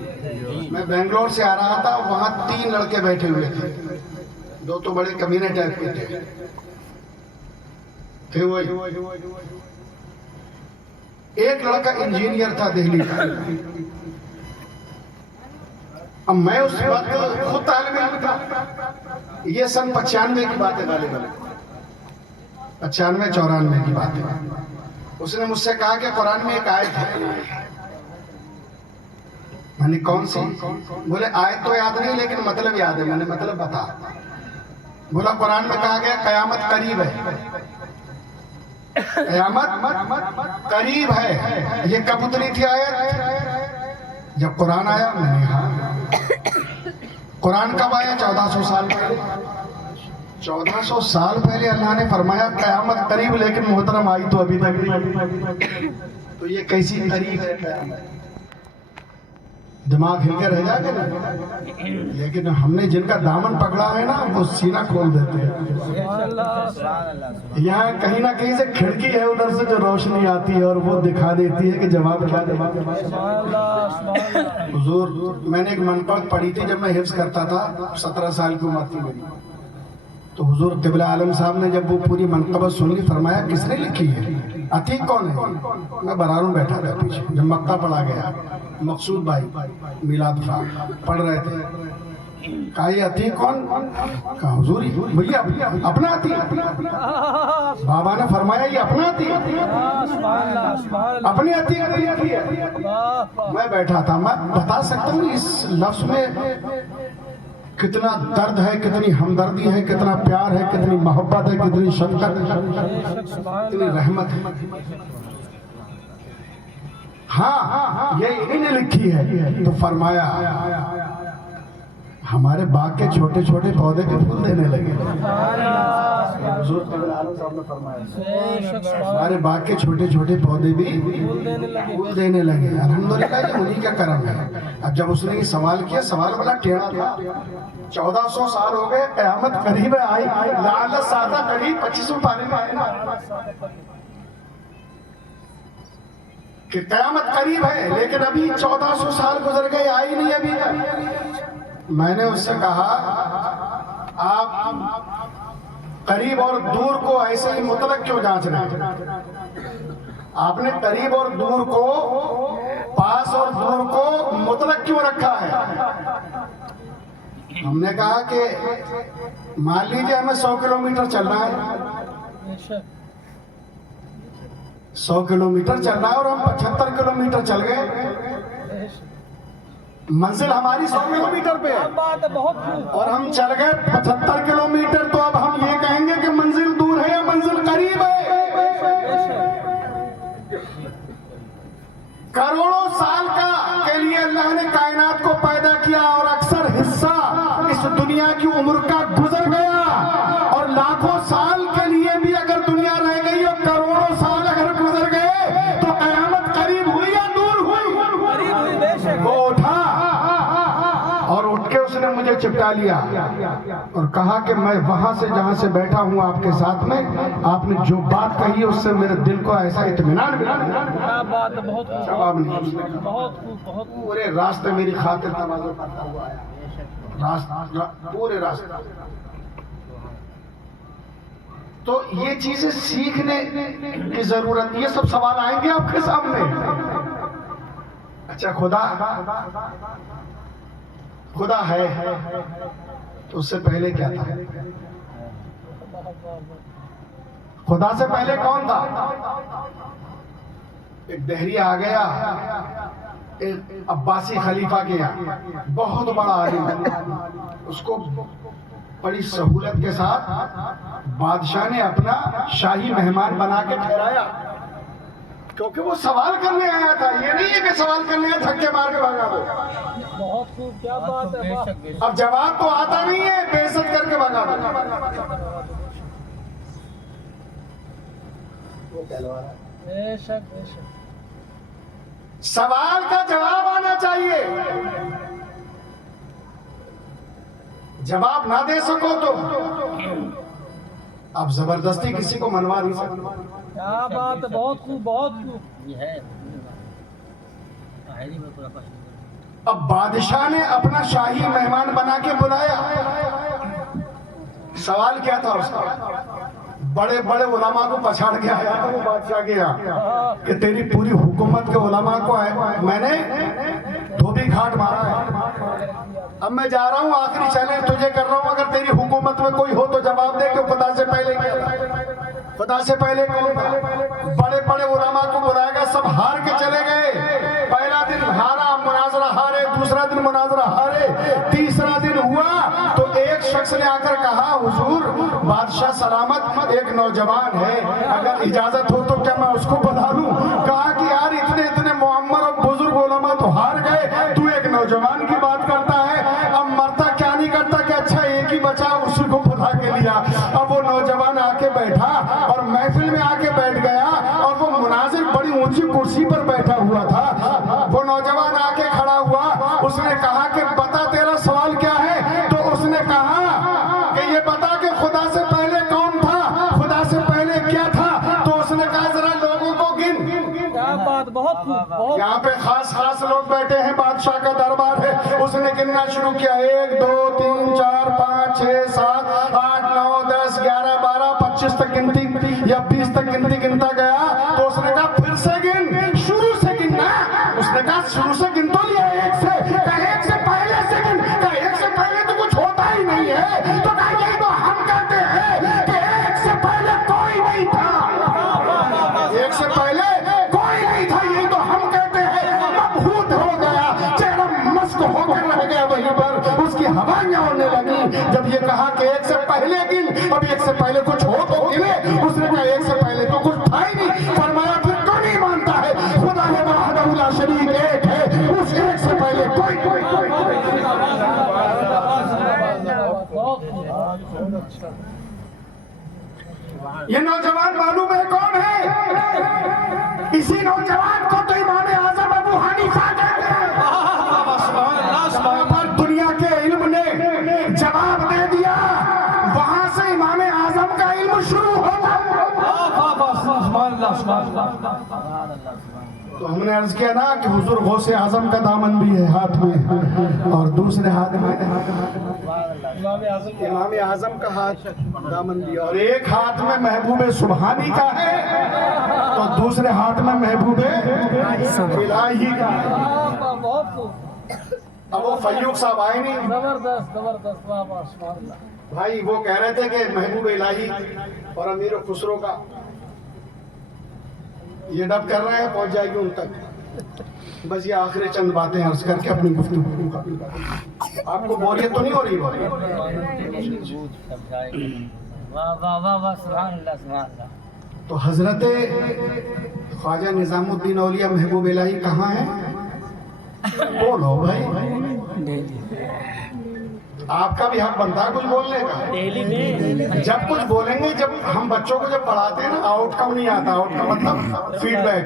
میں بنگلور سے آ رہا تھا، وہاں 3 لڑکے بیٹھے ہوئے تھے، 2 تو بڑے کمینے ٹائپ کے تھے وہی۔ ایک لڑکا انجینئر تھا دہلی کا۔ اب میں اس وقت خود طالب علم تھا، یہ سن 95 کی بات ہے، غالباً 95-94 کی بات ہے۔ اس نے مجھ سے کہا کہ قرآن میں ایک آیت ہے۔ میں نے کون سی؟ بولے آیت تو یاد نہیں لیکن مطلب یاد ہے۔ میں نے مطلب بتا۔ بولا قرآن میں کہا گیا قیامت قریب ہے، قیامت قریب ہے۔ یہ کب اتری تھی آیت؟ جب قرآن آیا۔ میں نے کہا قرآن کب آیا؟ 1400 سال پہلے۔ 1400 سال پہلے اللہ نے فرمایا قیامت قریب، لیکن محترم آئی تو ابھی تک نہیں۔ تو یہ کیسی قریب ہے قیامت؟ دماغ ہل کے رہ جائے گا، لیکن ہم نے جن کا دامن پکڑا ہے نا وہ سینہ کھول دیتے ہیں۔ یہاں کہیں نہ کہیں سے کھڑکی ہے ادھر سے جو روشنی آتی ہے اور وہ دکھا دیتی ہے کہ جواب کیا جواب۔ حضور میں نے ایک منقبت پڑھی تھی جب میں حفظ کرتا تھا، 17 سال کی عمر تھی میری۔ تو حضور قبلہ عالم صاحب نے جب وہ پوری منقبت سن لی، فرمایا کس نے لکھی ہے؟ عتیق کون ہے؟ میں براروں بیٹھا تھا پیچھے، جب مکہ پڑھا گیا، مقصود بھائی میلاد خان پڑھ رہے تھے۔ کہا یہ عتیق کون؟ کہا حضور بھیا اپنا عتیق۔ بابا نے فرمایا یہ اپنا عتیق، اپنی عتیق نہیں لکھی ہے۔ میں بیٹھا تھا، میں بتا سکتا ہوں اس لفظ میں کتنا درد ہے، کتنی ہمدردی ہے، کتنا پیار ہے، کتنی محبت ہے، کتنی شفقت ہے، کتنی رحمت ہے۔ ہاں یہ انہی نے لکھی ہے۔ تو فرمایا ہمارے باغ کے چھوٹے چھوٹے پودے بھی پھول دینے لگے۔ ہمارے باغ کے چھوٹے چھوٹے پودے بھی پھول دینے لگے۔ الحمدللہ یہ انہی کا کرم ہے۔ اب جب اس نے یہ سوال کیا، سوال بڑا ٹیڑھا تھا۔ 1400 سال ہو گئے، قیامت قریب ہے، آئی لعل سادہ قریب 25 پانے میں آئے نا کہ قیامت قریب ہے، لیکن ابھی 1400 سال گزر گئے، آئی نہیں ابھی تک۔ میں نے اس سے کہا آپ قریب اور دور کو ایسے ہی مطلق کیوں جانچ رہے ہیں؟ آپ نے قریب اور دور کو، پاس اور دور کو مطلق کیوں رکھا ہے؟ ہم نے کہا کہ مان لیجیے ہمیں 100 کلومیٹر چلنا ہے، 100 کلومیٹر چل رہا ہے اور ہم 75 کلومیٹر چل گئے، منزل ہماری 100 کلومیٹر پہ ہے اور ہم چل گئے 75 کلومیٹر، تو اب ہم یہ کہیں گے کہ منزل دور ہے یا منزل قریب ہے؟ کروڑوں سال کا کے لیے اللہ نے کائنات مجھے چپٹا لیا اور کہا کہ میں وہاں سے جہاں سے بیٹھا ہوں آپ کے ساتھ میں، آپ نے جو بات کہی اس سے میرے دل کو ایسا اطمینان ملا۔ جواب نہیں، پورے راستے میری خاطر تواضع کرتا ہوا آیا، پورے راستے۔ تو یہ چیزیں سیکھنے کی ضرورت، یہ سب سوال آئیں گے آپ کے سامنے۔ اچھا خدا ہے تو اس سے پہلے کیا تھا؟ خدا سے پہلے کون تھا؟ ایک دہری آ گیا ایک عباسی خلیفہ کے یہاں، بہت بڑا عالم، اس کو بڑی سہولت کے ساتھ بادشاہ نے اپنا شاہی مہمان بنا کے ٹھہرایا، کیونکہ وہ سوال کرنے آیا تھا۔ یہ نہیں ہے کہ سوال کرنے آیا دھکے مار کے بھگا دو۔ بہت خوب، کیا بات ہے۔ اب جواب تو آتا نہیں ہے، بے عزت کر کے بھگا دو۔ بے شک بے شک، سوال کا جواب آنا چاہیے، جواب نہ دے سکو تو آپ زبردستی کسی کو منوا نہیں سکتے۔ کیا بات ہے، بہت خوب بہت خوب۔ اب بادشاہ نے اپنا شاہی مہمان بنا کے بلایا، سوال کیا تھا اس کا؟ بڑے بڑے علماء کو پچھاڑ کے آیا تھا وہ بادشاہ کے یہاں کہ تیری پوری حکومت کے علماء کو میں نے دھوبی گھاٹ مارا ہے، اب میں جا رہا ہوں، آخری چیلنج تجھے کر رہا ہوں، اگر تیری حکومت میں کوئی ہو تو جواب دے کہ خدا سے پہلے کیا تھا، خدا سے پہلے کون تھا؟ بڑے بڑے علماء کو بلائے گا، سب ہار کے چلے گئے۔ پہلا دن ہارا، مناظرہ ہارے، دوسرا دن مناظرہ ہارے، تیسرا دن ہوا تو ایک شخص نے آ کر کہا حضور بادشاہ سلامت، ایک نوجوان ہے، اگر اجازت ہو تو کیا میں اس کو بلا لوں؟ کہا کہ یار اتنے معمر اور بزرگ علماء تو ہار گئے، تو ایک نوجوان کی بات کرتا ہے، اب مرتا کیا نہیں کرتا کہ اچھا ایک ہی بچا، اسی کو بلا کے لیا۔ اب وہ نوجوان آ کے بیٹھا اور محفل میں آ کے بیٹھ گیا، اور وہ مناظر بڑی اونچی کرسی پر بیٹھا ہوا تھا، وہ نوجوان آ کے کھڑا ہوا، اس نے کہا کہ بتا تیرا سوال کیا ہے؟ تو اس نے کہا کہ یہ بتا کہ خدا سے پہلے کون تھا، خدا سے پہلے کیا تھا؟ تو اس نے کہا ذرا لوگوں کو گن۔ کیا بات، بہت خوب۔ یہاں پہ خاص لوگ بیٹھے ہیں، بادشاہ کا دربار ہے، اس نے گننا شروع کیا، 1 2 3 4 5 6 7 8 9 10 11 12 25 تک گنتی یا 20 تک گنتی گنتا گیا، تو اس نے کہا پھر سے گن، شروع سے گننا۔ اس نے کہا شروع سے گن تو لیا، 1 سے، کہا 1 سے پہلے سے گن، کہا 1 سے پہلے تو کچھ ہوتا ہی نہیں ہے، تو کہا یہی تو ہم کہتے ہیں کہ 1 سے پہلے کوئی نہیں تھا، 1 سے پہلے کوئی نہیں تھا، یہی تو ہم کہتے ہیں۔ مبہوت ہو گیا، چہرہ مست ہو کر رہ گیا وہیں پر، اس کی ہوائیاں ہونے لگی۔ جب یہ کہا کہ 1 سے پہلے گن، اب 1 سے پہلے کچھ ہو تو گنے، اس نے کہا 1 سے پہلے تو کچھ تھا ہی نہیں۔ فرمایا پھر تو نہیں مانتا ہے، خدا ہے وحدہ لا شریک ایک ہے، اس 1 سے پہلے کوئی یہ نوجوان معلوم ہے کون ہے؟ اسی نوجوان کو تو امام اعظم ابو حنیفہ کہتے ہیں۔ پر دنیا کے علم نے جواب دے دیا، وہاں سے امام اعظم کا علم شروع ہوتا ہے۔ تو ہم نے عرض کیا نا کہ حضور غوث اعظم کا دامن بھی ہے ہاتھ میں، اور دوسرے ہاتھ میں امام اعظم کا ہاتھ دامن بھی، اور ایک ہاتھ میں محبوب سبحانی کا ہے، تو دوسرے ہاتھ میں محبوب الہی کا ہے۔ اب وہ فیوق صاحب آئے نہیں، زبردست، بھائی وہ کہہ رہے تھے کہ محبوب الہی اور امیر خسرو کا یہ ڈب کر رہے ہیں، پہنچ جائے گی ان تک۔ بس یہ آخری چند باتیں عرض کر کے اپنی گفتگو کا آپ کو بوریت تو نہیں ہو رہی؟ تو حضرت خواجہ نظام الدین اولیاء محبوب الہی کہاں ہیں؟ بولو بھائی، آپ کا بھی حق بنتا ہے کچھ بولنے کا۔ جب کچھ بولیں گے، جب ہم بچوں کو جب پڑھاتے ہیں نا، آؤٹ کم نہیں آتا، آؤٹ کا مطلب فیڈ بیک،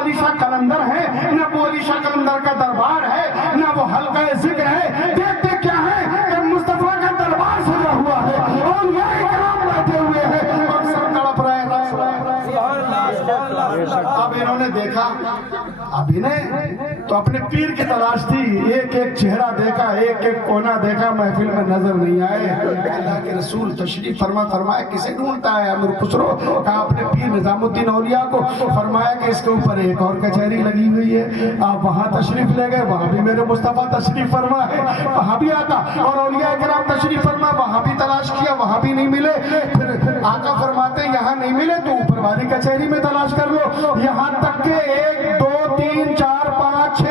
علی شاہ قلندر ہے، نہ ابو علی شاہ قلندر کا دربار ہے، نہ وہ حلقہ ذکر ہے. دیکھتے کیا ہے کہ مصطفیٰ کا دربار سجا ہوا ہے اور یہ کرام بیٹھے ہوئے ہیں اور سب تڑپ رہے ہیں. اب انہوں نے دیکھا، اب انہیں تو اپنے پیر کی تلاش تھی، ایک ایک چہرہ دیکھا، ایک ایک کونا دیکھا، محفل میں نظر نہیں آئے. اللہ کے رسول تشریف فرمایا کسے ڈھونڈتا ہے امیر خسرو؟ کہا اپنے پیر نظام الدین اولیاء کو. فرمایا کہ اس کے اوپر ایک اور کچہری لگی ہوئی ہے، آپ وہاں تشریف لے گئے، وہاں بھی میرے مصطفیٰ تشریف فرما ہے، وہاں بھی آقا اور اولیاء کرام تشریف فرما، وہاں بھی تلاش کیا، وہاں بھی نہیں ملے. پھر آقا فرماتے یہاں نہیں ملے تو اوپر والی کچہری میں تلاش کر لو. یہاں تک کہ 1 2 3 4 5 6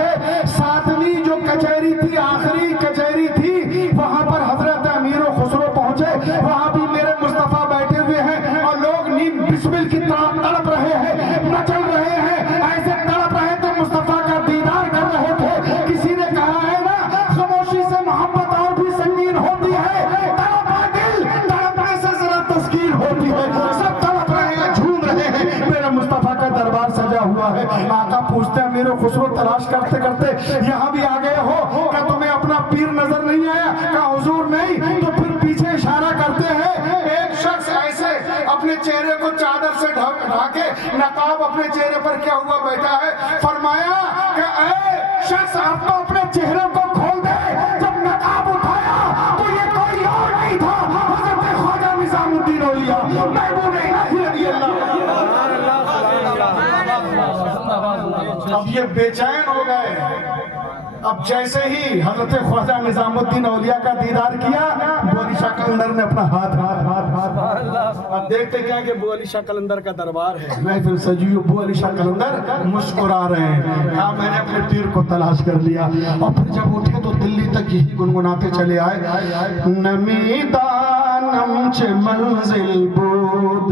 7ویں جو کچہری تھی، آخری کچہری تھی، وہاں پر حضرت امیر خسرو پہنچے. وہاں بھی میرے مصطفیٰ بیٹھے ہوئے ہیں اور لوگ نیم بسمل کی طرح تڑپ رہے ہیں، مچل رہے ہیں، ایسے تڑپ رہے تو مصطفیٰ کا دیدار کر رہے تھے. کسی نے کہا ہے نا خاموشی سے محبت اور بھی سنگین ہوتی ہے، تڑپا دل تڑپنے سے ذرا تسکین ہوتی ہے. سب تڑپ رہے ہیں، جھوم رہے ہیں، میرے مصطفیٰ کا دربار سجا ہوا ہے. آقا پوچھتے ہیں میرے خسرو تلاش کرتے کرتے یہاں بھی آ گئے ہو، کیا تمہیں اپنا پیر نظر نہیں آیا؟ کہا حضور نہیں. تو پھر پیچھے اشارہ کرتے ہیں، ایک شخص ایسے اپنے چہرے کو چادر سے ڈھانکے، نقاب اپنے چہرے پر کیا ہوا بیٹھا ہے. فرمایا کہ اے شخص آپ تو اپنے چہرے کو کھول دے. جب نقاب اٹھایا تو یہ کوئی اور نہیں تھا، حضرت خواجہ نظام الدین اولیاء محبوب الہی رضی اللہ. اب یہ بے چین ہو گئے. اب جیسے ہی حضرت خواجہ نظام الدین اولیاء کا دیدار کیا، ابو علی شاہ قلندر نے اپنا ہاتھ اب دیکھتے کیا کہ ابو علی شاہ قلندر کا دربار ہے، محفل سجی. ابو علی شاہ قلندر مسکرا رہے ہیں، کہا میں نے اپنے پیر کو تلاش کر لیا. اور پھر جب اٹھے تو دلی تک یہی گنگناتے چلے آئے، نمی دانم چه منزل بود،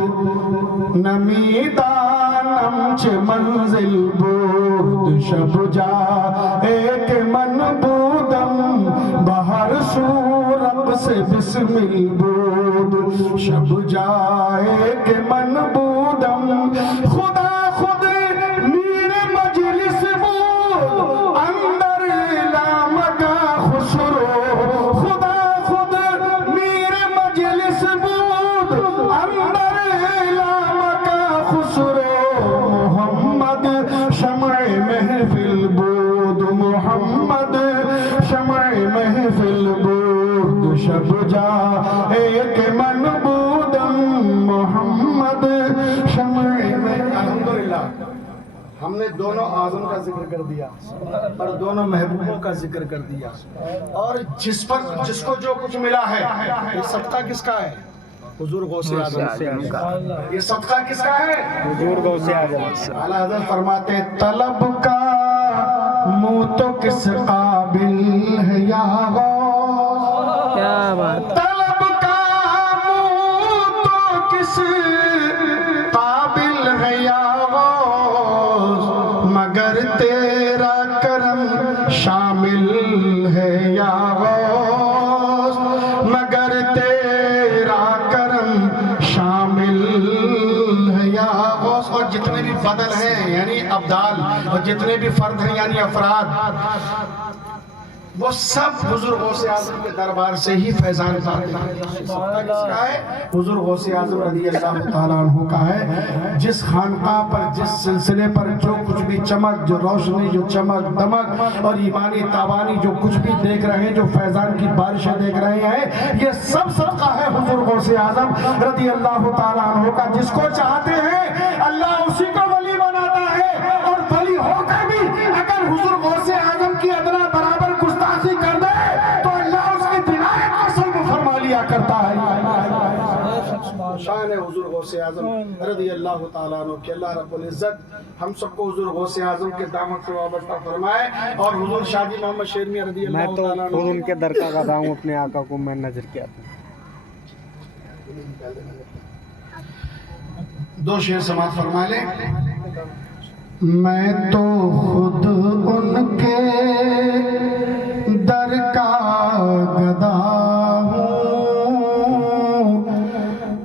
نمی دانم چه منزل بود، شب جائے کہ من بودم بہر سورب سے بسمل بود، شب جائے کہ من بودم خدا خود میر مجلس بود، اندر لامگا خسرو، خدا خود میر مجلس بود، اندر لامگا خسرو، محمد شمع محفل بود، محمد شمع محفل بود، شب جائے کہ من بودم محمد شمع محفل. الحمدللہ ہم نے دونوں اعظم کا ذکر کر دیا اور دونوں محبوبوں کا ذکر کر دیا، اور جس کو جو کچھ ملا ہے یہ صدقہ کس کا ہے؟ حضور غوث اعظم کا. یہ صدقہ کس کا ہے؟ حضور غوث اعظم. اعلیٰ حضرت فرماتے طلب کا منہ تو کس قابل ہے یا غوث، کیا بات. طلب کا منہ تو کس قابل ہے یا غوث، مگر تیرا کرم شامل ہے یا غوث، مگر تیرا کرم شامل ہے یا غوث. اور جتنے بھی بدل ہیں یعنی ابدال، اور جتنے بھی فرد ہیں یعنی افراد، وہ سب حضور غوث اعظم کے دربار سے ہی فیضان پاتے ہیں. صدقہ کس کا ہے؟ حضور غوث اعظم رضی اللہ تعالیٰ عنہ کا ہے. جس خانقاہ پر، جس سلسلے پر جو کچھ بھی چمک، جو روشنی، جو چمک دمک اور ایمانی تابانی جو کچھ بھی دیکھ رہے ہیں، جو فیضان کی بارشیں دیکھ رہے ہیں، یہ سب صدقہ ہے حضور غوث اعظم رضی اللہ تعالیٰ عنہ کا. جس کو چاہتے ہیں اللہ اسی کو ولی بناتا ہے، اور ولی ہو کر بھی اگر حضور غوث اعظم کی ادنا برابر گستاخی کر دے تو اللہ اس کی جنایت کو سلب فرما لیا کرتا ہے. شان ہے حضور غوث اعظم رضی اللہ تعالیٰ عنہ کہ اللہ رب العزت ہم سب کو حضور غوث اعظم کے دامن سے وابستہ فرمائے. اور حضور شاہ محمد شیرنی رضی اللہ تعالیٰ عنہ، میں تو خود ان کے در کا گدا ہوں، اپنے آقا کو میں نظر کیا تھا. دو شعر سماعت فرما لیں. میں تو خود ان کے در کا گدا ہوں،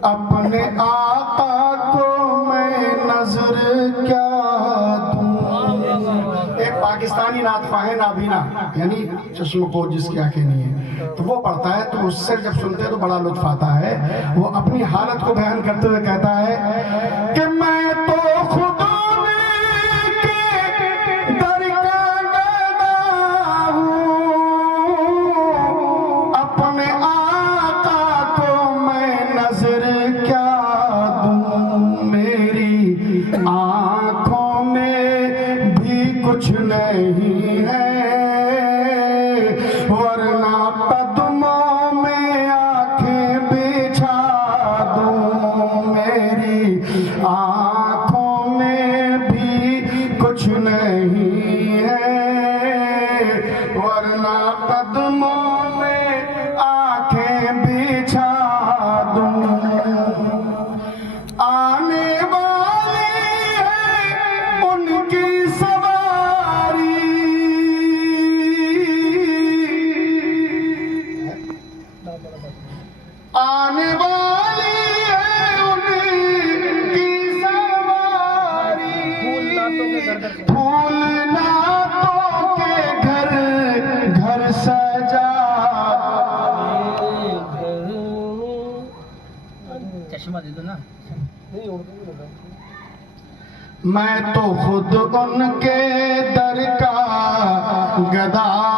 اپنے آقا کو میں نظر کیا دوں. پاکستانی نعت خواہ ہے نابینا، یعنی چشم پوش جس کی آنکھیں نہیں ہیں، تو وہ پڑھتا ہے تو اس سے جب سنتے ہیں تو بڑا لطف آتا ہے. وہ اپنی حالت کو بیان کرتے ہوئے کہتا ہے کہ میں تو خدا آنکھوں میں بھی کچھ نہیں ہے، ورنہ قدموں میں آنکھیں بچھا دوں. میری آنکھوں میں بھی کچھ نہیں ہے، ورنہ قدموں میں آنکھیں بچھا دوں. آنے آنے والی ہے ان کی سواری، پھول نعتوں کے گھر گھر سجا. میں تو خود ان کے در کا گدا